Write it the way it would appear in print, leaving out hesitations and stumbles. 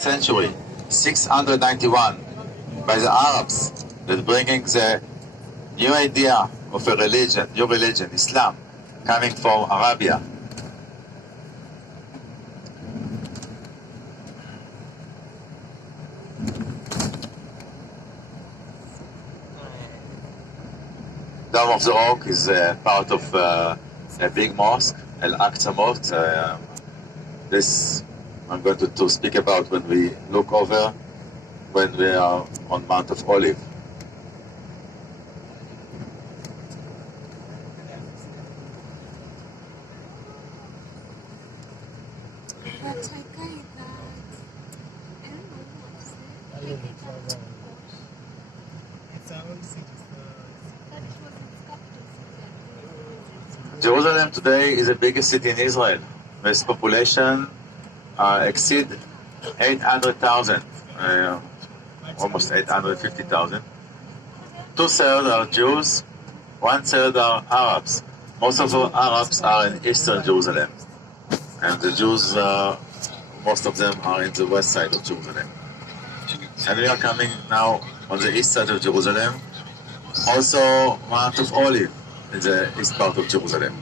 century, 691, by the Arabs, that bringing the new idea of a religion, new religion, Islam, coming from Arabia. Dome of the Rock is part of a big mosque, Al-Aqsa Mosque. This I'm going to speak about when we look over, when we are on Mount of Olive. Jerusalem today is the biggest city in Israel. Its population exceed 800,000, almost 850,000. 2/3 are Jews, 1/3 are Arabs. Most of the Arabs are in eastern Jerusalem, and the Jews, most of them are in the west side of Jerusalem. And we are coming now on the east side of Jerusalem, also Mount of Olive in the east part of Jerusalem.